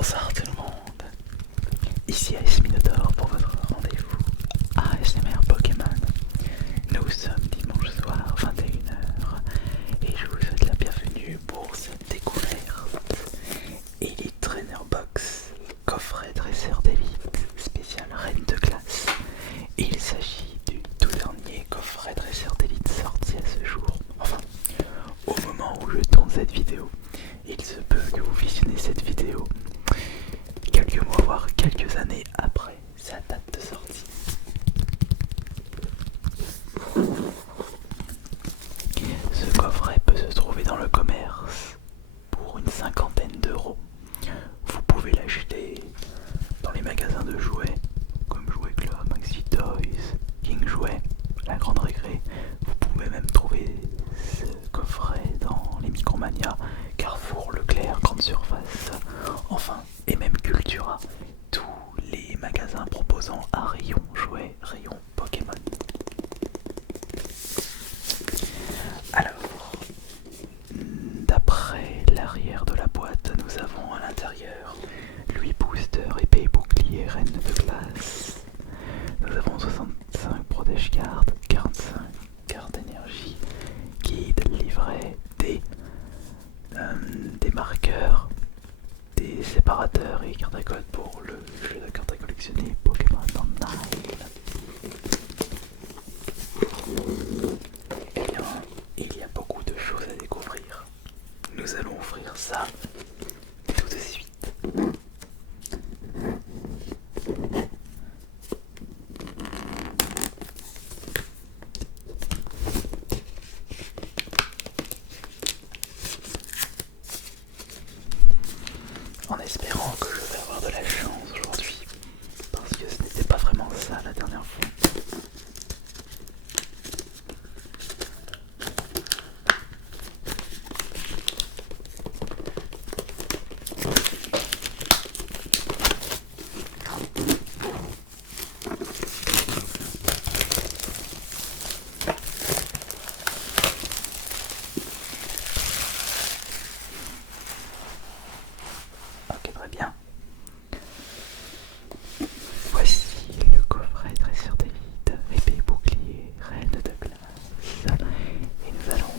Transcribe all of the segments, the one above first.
Bonsoir tout le monde, ici Ice Minotaur pour votre rendez-vous ASMR Pokémon. Nous sommes dimanche soir 21h et je vous souhaite la bienvenue pour cette découverte Elite Trainer Box, coffret dresseur d'élite spécial reine de classe. Il s'agit du tout dernier coffret dresseur d'élite sorti à ce jour, enfin au moment où je tourne cette vidéo. Il se peut que vous visionnez cette vidéo quelques mois voire quelques années après sa date de sortie. Ce coffret peut se trouver dans le commerce pour une cinquantaine d'euros. Vous pouvez l'acheter dans les magasins de jouets comme Jouet Club, Maxi Toys, King Jouet, La Grande Récré. Vous pouvez même trouver ce coffret dans les Micromania, Carrefour, Leclerc, Grande Surface, enfin, et même Cultura, tous les magasins proposant un rayon jouets, rayon Pokémon. Alors, d'après l'arrière de la boîte, nous avons à l'intérieur 8 boosters, épée, bouclier, reine de glace. Nous avons 65 protège cartes, 45 cartes d'énergie, guide, livret, des marqueurs, des séparateurs et cartes à code pour le jeu de cartes à collectionner Pokémon Online. Eh bien, il y a beaucoup de choses à découvrir. Nous allons ouvrir ça tout de suite. En espérant que je vais avoir de la chance aujourd'hui, parce que ce n'était pas vraiment ça la dernière fois. Ok, très bien. Voici le coffret dresseur d'élite, épée, bouclier, reine de glace. Et nous allons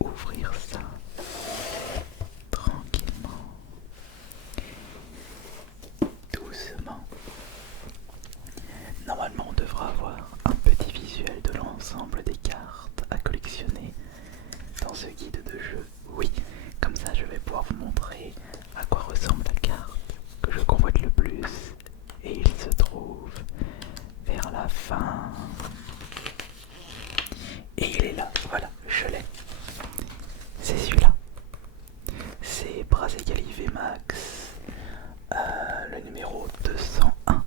ouvrir ça tranquillement, doucement. Normalement, on devra avoir un petit visuel de l'ensemble des cartes à collectionner dans ce guide de jeu. Oui, comme ça je vais pouvoir vous montrer à quoi ressemble la carte que je convoite le plus. Et il se trouve vers la fin. Et il est là, voilà, je l'ai. C'est celui-là. C'est Brazegali VMAX, le numéro 201.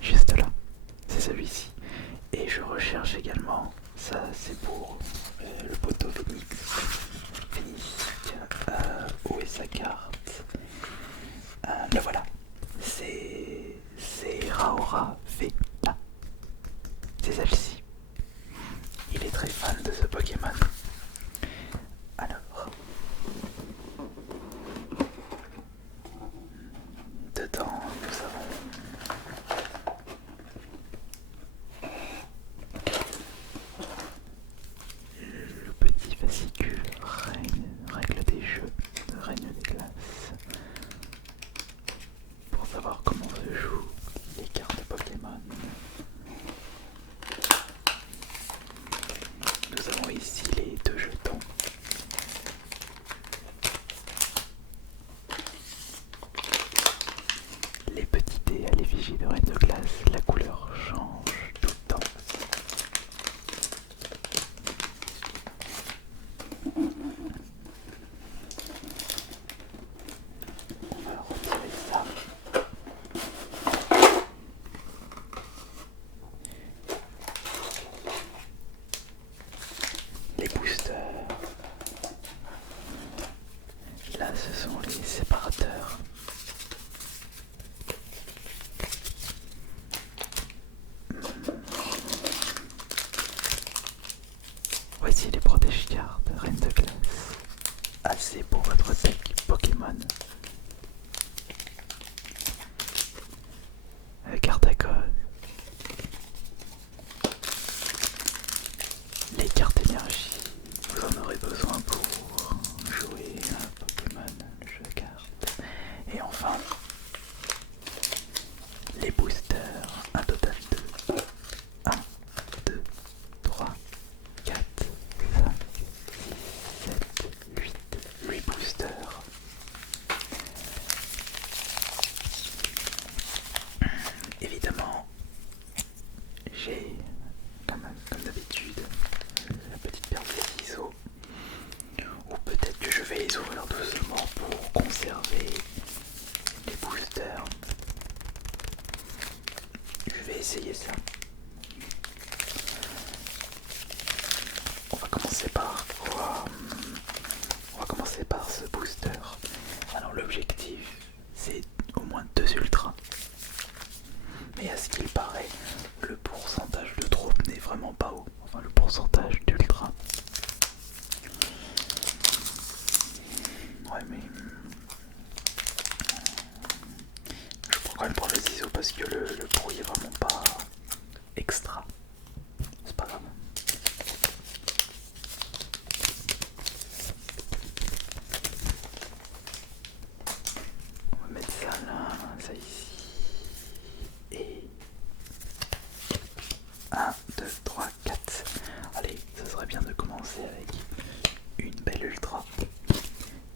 Juste là, c'est celui-ci. Et je recherche également, ça c'est pour le poteau Phoenix. Où est sa carte? Le voilà. C'est Raora V. Là. C'est celle-ci. Il est très fan de ce Pokémon. Alors, dedans nous avons le petit fascicule règle des jeux de Règne des Glaces pour savoir comment se jouent les cartes Pokémon. Nous avons ici les 2 jetons. Les petits dés à l'effigie de Reine de Glace, la couleur change tout le temps. On va retirer ça. Les boosters. Là, ce sont les séparateurs. Voici les protège-cartes Reine de Glace. Assez pour votre deck Pokémon. Et enfin, les boosters, un total de 1, 2, 3, 4, 5, 6, 7, 8 boosters. Évidemment, j'ai, comme d'habitude, la petite paire de ciseaux. Ou peut-être que je vais les ouvrir doucement pour conserver les boosters. Je vais essayer ça. On va commencer par quoi? On va commencer par ce booster. Alors l'objectif, c'est au moins 2 ultras. Mais à ce qu'il paraît, le pourcentage de drop n'est vraiment pas haut. Enfin, le pourcentage d'ultra. Ouais, mais je pourrais quand même prendre le ciseau parce que le bruit est vraiment pas extra. C'est pas grave. On va mettre ça là, ça ici. Et 1, 2, 3, 4. Allez, ça serait bien de commencer avec une belle ultra.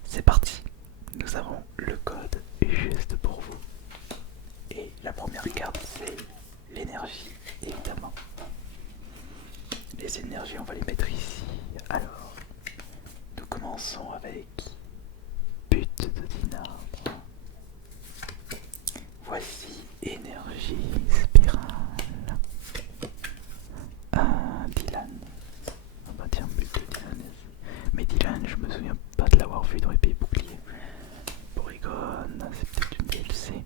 C'est parti. Nous avons le code juste pour vous. Et la première carte, c'est l'énergie, évidemment. Les énergies, on va les mettre ici. Alors, nous commençons avec but de dinabre. Voici énergie spirale. Dylan. Ah bah tiens, but de Dylan. Mais Dylan, je me souviens pas de l'avoir vu dans épée bouclier. Porygon, c'est peut-être une DLC.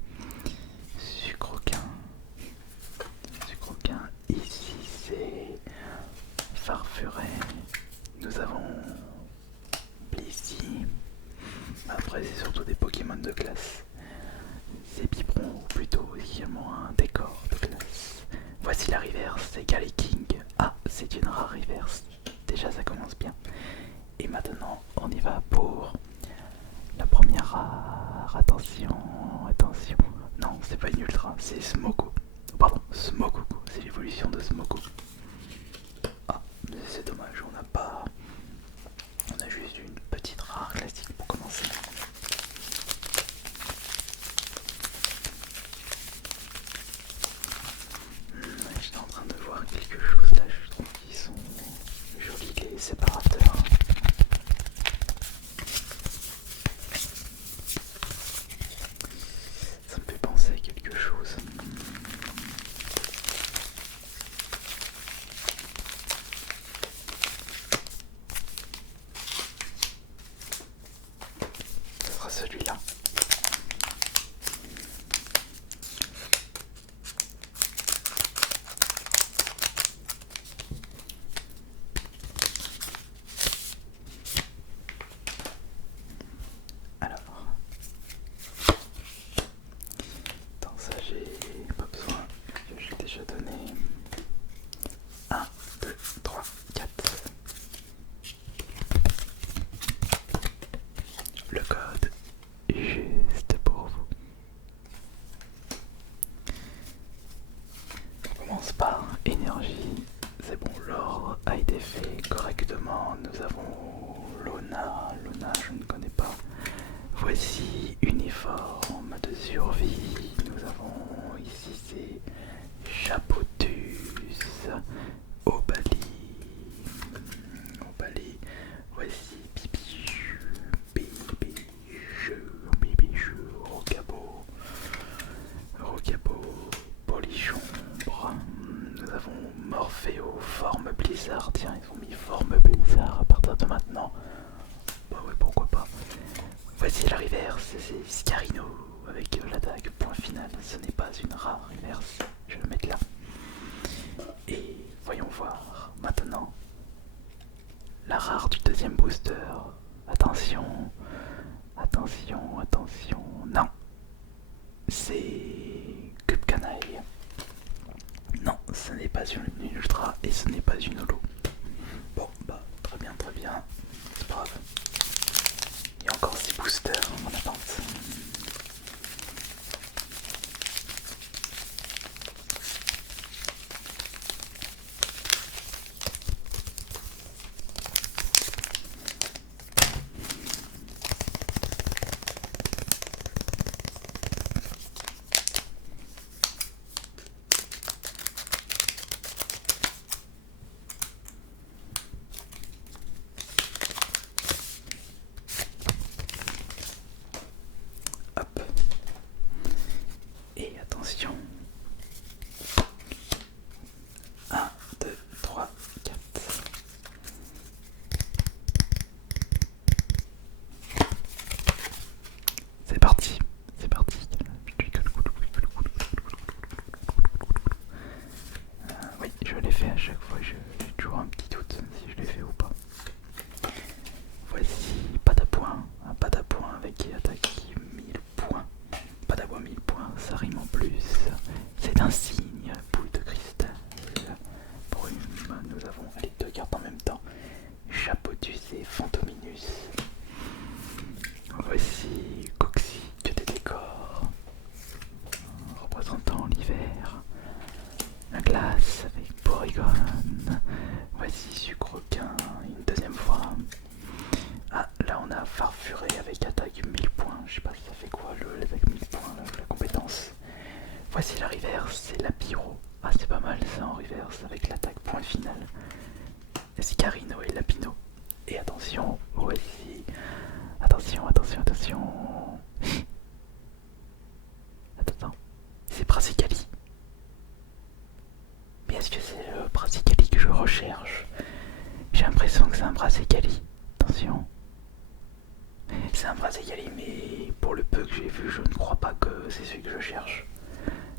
Sucroquin. Sucroquin, ici c'est Farfuret. Nous avons Blissey. Après, c'est surtout des Pokémon de classe. C'est Biberon, ou plutôt également un décor de classe. Voici la reverse, c'est Galiking. Ah, c'est une rare reverse. Déjà, ça commence bien. Et maintenant, on y va pour la première rare. Attention, attention. Non, c'est pas une ultra, c'est Smogo. Pardon, Smogoku, c'est l'évolution de Smogo. Ah, c'est dommage, on n'a pas. On a juste une petite rare classique pour commencer. J'étais en train de voir quelque chose là, je trouve qu'ils sont jolis les séparateurs. Ça me fait penser à quelque chose. Ce sera celui-là. Alors, dans ça j'ai pas besoin, j'ai déjà donné 1, 2, 3, 4. Le code juste pour vous. On commence par énergie. C'est bon, l'ordre a été fait correctement. Nous avons Lona. Lona, je ne connais pas. Voici uniforme de survie. Nous avons ici c'est Chapotus, Obali. Obali. Voici Bibichou, Rocabo, Polichombre. Nous avons Morpheo, forme Blizzard. Tiens, ils ont mis forme Blizzard à partir de maintenant. Bah ouais, pourquoi pas. Voici la reverse, c'est Scarino avec la dague, point final. Ce n'est pas une rare reverse, je vais le mettre là. Et voyons voir maintenant la rare du deuxième booster. Attention, attention, attention. Non, c'est Cube Canaille. Non, ce n'est pas une ultra et ce n'est pas une holo. Bon, bah, très bien, c'est pas grave. Il y a encore 6 boosters en attente. attention. 1, 2, 3, 4. C'est parti, c'est parti. Oui, je l'ai fait à chaque fois, j'ai toujours un petit doute si je l'ai fait ou pas. Voici Patapoint, un Patapoint avec qui attaque 1000 points. Patapoint 1000 points, ça rime en plus. C'est un signe, boule de cristal. Brume, nous avons les deux cartes en même temps. Chapeautus et Fantominus. Voici Coxy, que des décors. Représentant l'hiver. La glace avec Porygon. Voici Sucrequin une deuxième fois. Ah, là on a Farfuré avec attaque 1000 points. Je sais pas si ça fait quoi l'attaque 1000 points, la compétence. Voici la reverse, c'est la Pyro. Ah, c'est pas mal ça en reverse avec l'attaque point final. Scarino et Lapino. Et attention, voici. Attention, attention, attention. Attends, c'est Brassicali. Mais est-ce que c'est le Brassicali que je recherche? J'ai l'impression que c'est un Brassicali. Attention. C'est un Brassicali, mais pour le peu que j'ai vu, je ne crois pas que c'est celui que je cherche.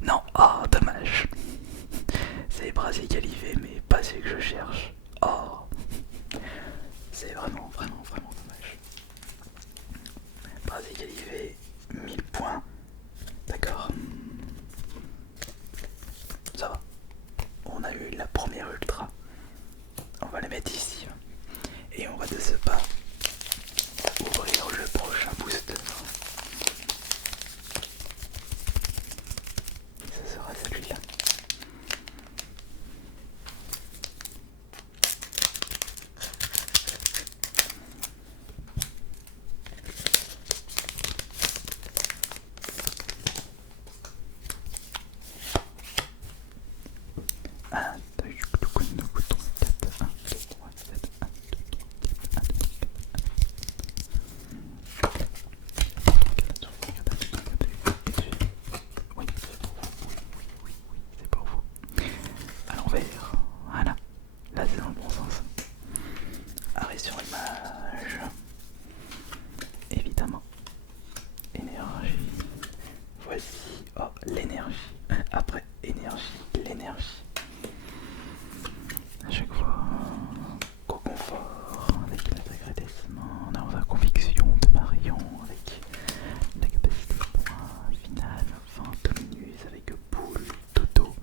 Non, oh, dommage. C'est Brassicali V, mais pas celui que je cherche. Oh. C'est vraiment, vraiment, vraiment dommage. Brassicali V, 1000 points. D'accord. Ça va. On a eu la première ultra. On va la mettre ici. Et on va de ce pas ouvrir le prochain booster. Ce sera celui-là. Voilà, là c'est dans le bon sens. Arrêt sur image. Évidemment. Énergie. Voici, oh, l'énergie. Après énergie, l'énergie. À chaque fois, confort avec l'attaque redressement, on a la conviction de Marion avec la capacité de point finale, Fantominus avec boule, Toto.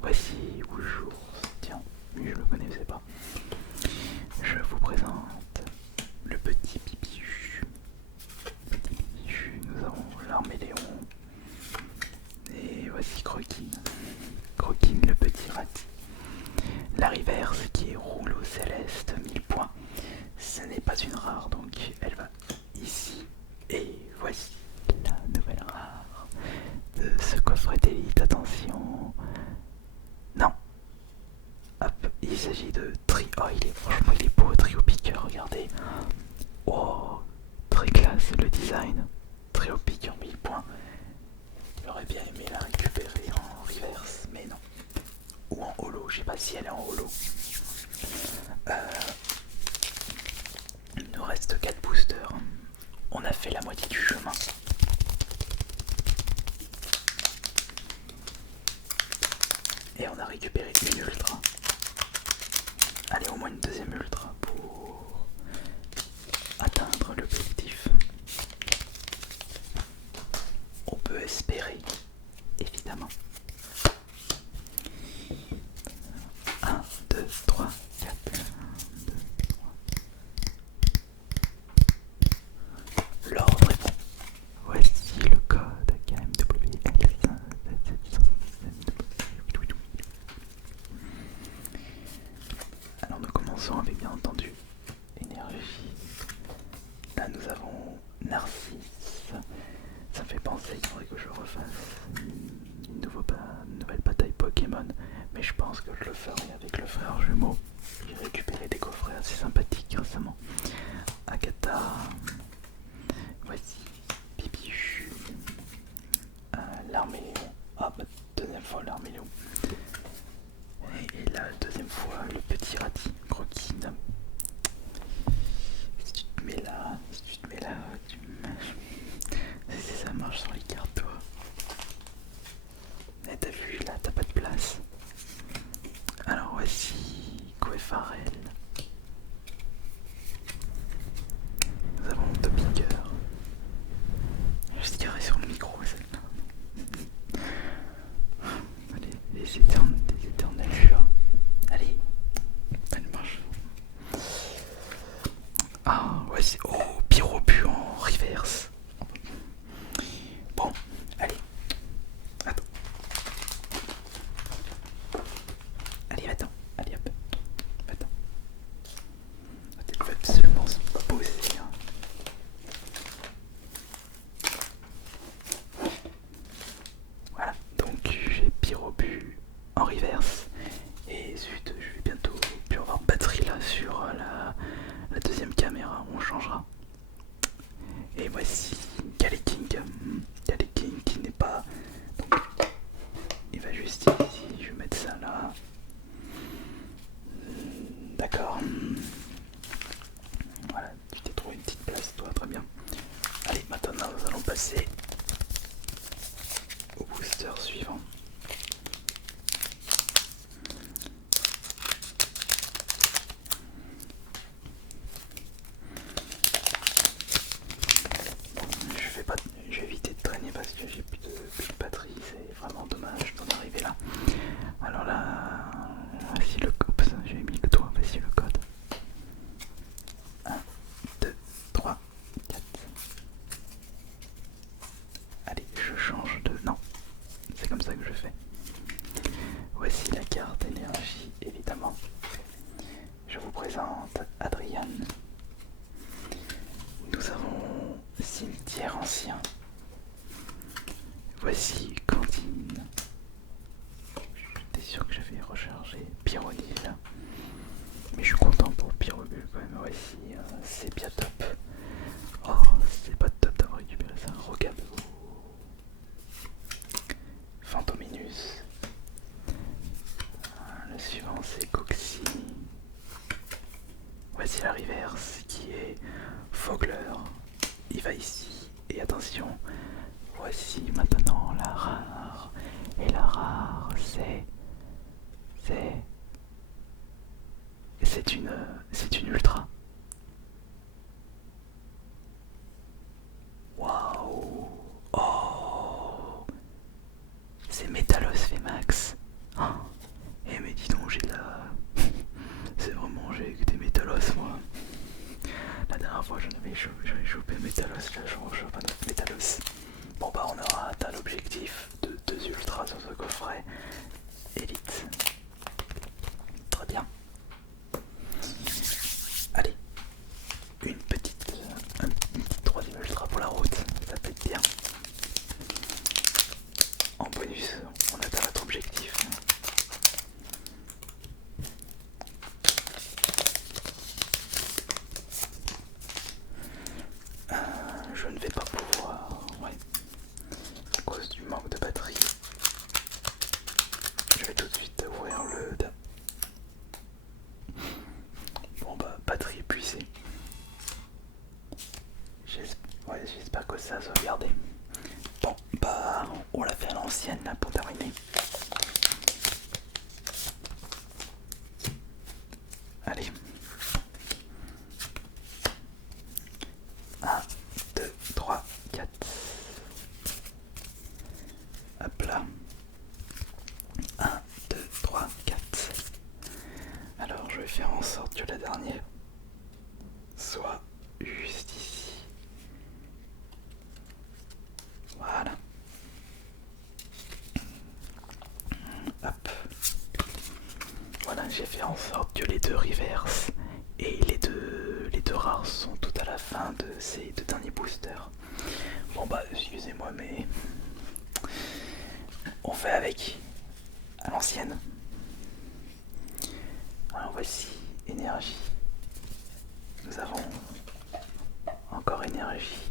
Voici Oujours. Tiens, lui je le connaissais pas. Je vous présente le petit Pipichu. Petit Pipichu, nous avons l'Arméléon. Et voici Croquine. Croquine le petit rati. La reverse qui est rouleau céleste, 1000 points. Ce n'est pas une rare, donc elle va ici. Et voici la nouvelle rare de ce coffret d'élite. Attention. Non. Hop, il s'agit de Oh, franchement, il est beau, trio piqueur, regardez. Oh, très classe le design. Trio piqueur, 1000 points. J'aurais bien aimé la récupérer en reverse, mais non. Ou en holo, je sais pas si elle est en holo. Il nous reste 4 boosters. On a fait la moitié du chemin. Et on a récupéré une ultra. Allez, au moins une deuxième ultra pour atteindre l'objectif. On peut espérer, évidemment. 1, 2, 3, 4. 1, 2, 3. L'ordre est bon. Voici le code KMWL5. Alors nous commençons avec bien entendu énergie. Là nous avons Narcisse. Ça me fait penser qu'il faudrait que je refasse une nouvelle bataille Pokémon. Mais je pense que je le ferai avec le frère jumeau. J'ai récupéré des coffrets assez sympathiques récemment. Agatha. Voici Pipichu. L'Arméléon. Ah bah deuxième fois l'armélion. Et la deuxième fois le petit rati croquine. Si tu te mets là, si tu te mets là, tu si ça marche sur les cartes toi. Et t'as vu là, t'as pas de place. Alors voici Coeffarel. Nous avons Topinger. Juste carré sur le micro celle-là. Allez, des éternels chats. Allez, elle marche. Ah, voici. Oh, Pyrobu en reverse. Bon, allez. Attends. Allez, attends. Allez, hop. Attends. Il faut absolument se poser. Hein. Voilà, donc j'ai Pyrobu en reverse. Et zut, je vais bientôt plus avoir batterie là sur la deuxième caméra. On changera. Et voici Kaleking. Kaleking qui n'est pas. Donc, il va juste ici. Je vais mettre ça là. D'accord. Voilà, tu t'es trouvé une petite place, toi, très bien. Allez, maintenant nous allons passer au booster suivant. Je vais éviter de traîner parce que j'ai plus de batterie, c'est vraiment dommage d'en arriver là. Alors là, voici le code, j'ai mis le doigt, voici le code. 1, 2, 3, 4. Allez, je change de... Non, c'est comme ça que je fais. Voici la carte énergie, évidemment. Je vous présente Adrian. Nous avons Cimetière Ancien. Voici Cantine. J'étais sûr que j'avais rechargé Pyronil. Mais je suis content pour Pyrobulle quand même. Voici Sépiatop. Oh, c'est pas top d'avoir récupéré ça. Rocabo. Fantominus. Le suivant c'est Coxy. Voici la reverse qui est Fogler. Il va ici. Et attention, voici maintenant la rare. Et la rare c'est une ultra. Waouh. Oh. C'est Métalos Vmax. Oh. Eh mais dis donc j'ai la... C'est vraiment j'ai que des Métalos moi. La dernière fois j'avais chopé Métalos, là je chope un autre Métalos. Bon bah on aura atteint l'objectif de 2 ultras sur ce coffret. Élite. Très bien. Allez. Une petite troisième ultra pour la route. Ça peut être bien. En bonus, on atteint notre objectif. Je ne vais pas pouvoir, ouais, à cause du manque de batterie. Je vais tout de suite ouvrir le... Bon bah, batterie épuisée. J'espère que ça a sauvegardé. Bon bah, on l'a fait à l'ancienne là pour terminer. Allez. 1, 2, 3, 4. Hop là. 1, 2, 3, 4. Alors je vais faire en sorte que la dernière soit juste ici. Voilà. Hop. Voilà, j'ai fait en sorte que les deux reverse et les deux rares sont tout à la fin de ces deux derniers boosters. Bon bah excusez-moi mais on fait avec à l'ancienne. Alors voici énergie. Nous avons encore énergie.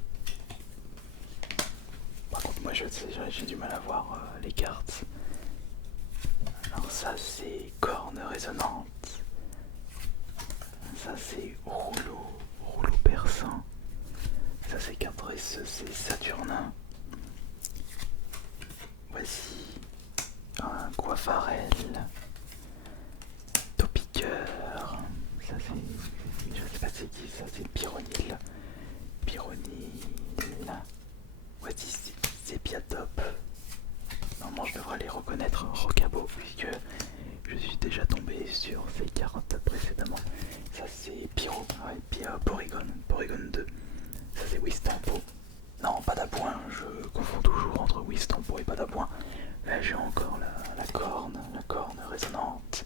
Par contre moi j'ai du mal à voir les cartes. Alors ça c'est corne résonante. Ça c'est rouleau persan. Ça c'est carte dresseuse, c'est Saturnin. Voici un coiffarel. Topiqueur. Ça c'est, je sais pas c'est qui, ça c'est Pyronil. Voici c'est Piatop. Normalement je devrais les reconnaître. Rocabo, puisque je suis déjà tombé sur ces cartes précédemment. Ça c'est Pyro, ouais, Porygon 2. Ça c'est Wistampo. Non, pas d'appoint, je confonds toujours entre Wistampo et pas d'appoint. Là j'ai encore la corne résonante.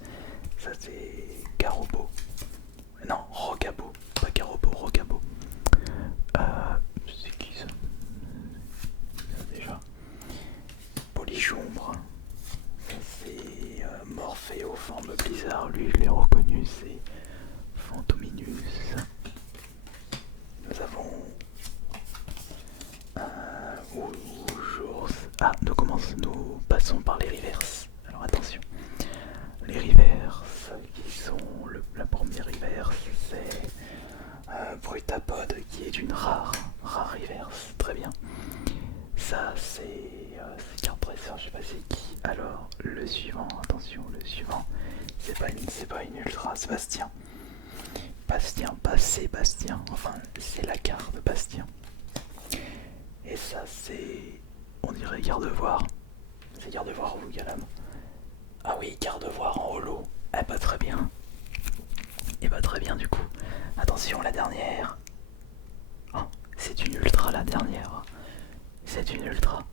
Ça c'est Garobo. Non, Rocabo, pas Garobo, Rocabo. C'est qui ça? Déjà. Polychombre. Ça c'est Morpheo, forme Blizzard. Lui je l'ai reconnu, c'est Fantominus. Nous avons nous passons par les reverses. Alors attention, les reverses qui sont la première reverse, c'est Brutapod qui est une rare reverse, très bien. Ça c'est carte dresseur, je sais pas c'est qui. Alors le suivant, attention, le suivant, c'est pas une ultra, Bastien, pas Sébastien, enfin c'est la carte Bastien. Et ça c'est, on dirait Gardevoir. C'est Gardevoir ou Galam? Ah oui, Gardevoir en holo. Eh bah très bien. Et bah très bien du coup. Attention la dernière. Oh, c'est une ultra la dernière. C'est une ultra.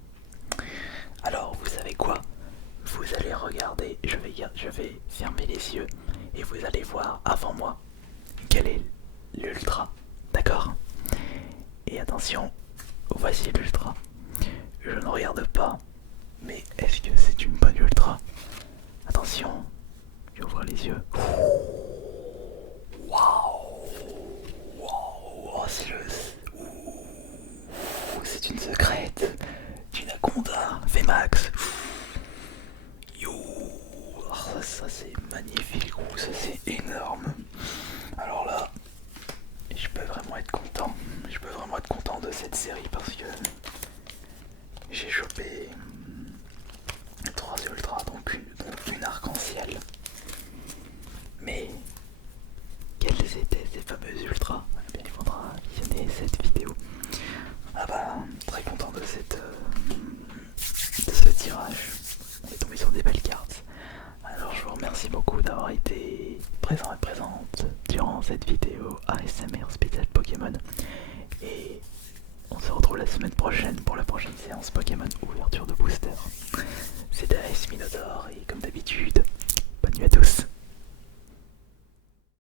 Alors vous savez quoi? Vous allez regarder, je vais fermer les yeux et vous allez voir avant moi quelle est l'ultra. D'accord? Et attention, voici l'ultra. Je ne regarde pas, mais est-ce que c'est une bonne ultra? Attention, j'ouvre les yeux. Waouh! Waouh! C'est une secrète. Une Aconda, Vmax. Yo! Oh, ça c'est magnifique, ça c'est énorme. Alors là, je peux vraiment être content. Je peux vraiment être content de cette série parce que j'ai chopé 3 ultras, donc une arc-en-ciel. Mais quelles étaient ces fameuses ultras? Eh bien, il faudra visionner cette vidéo. Ah bah, très content de ce tirage. On est tombé sur des belles cartes. Alors je vous remercie beaucoup d'avoir été présent et présente durant cette vidéo ASMR spéciale Pokémon. Et on se retrouve la semaine prochaine pour la prochaine séance Pokémon ouverture de booster.